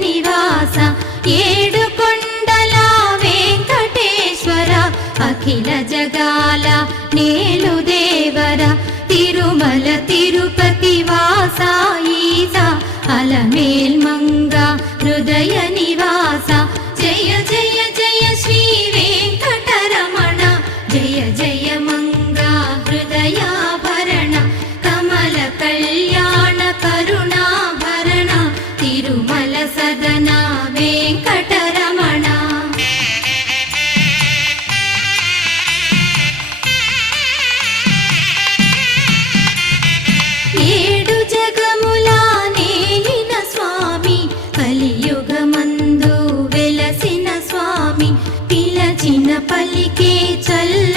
నివాస ఏడు కొండల వెంకటేశ్వర అఖిల జగాల నేలు దేవర తిరుమల తిరుపతి వాస ఈస అలమేల్ మంగ హృదయ నివాస జయ జయ జయ శ్రీ వెంకటరమణ జయ జయ మంగ హృదయాభరణ కమల కళ్యాణ కరుణాభరణ తిరుమల సదన వెంకటరమణ ఏడు జగముల నేలిన స్వామి కలియుగమందు వెలసిన స్వామి పిలచిన పలికే చల్ల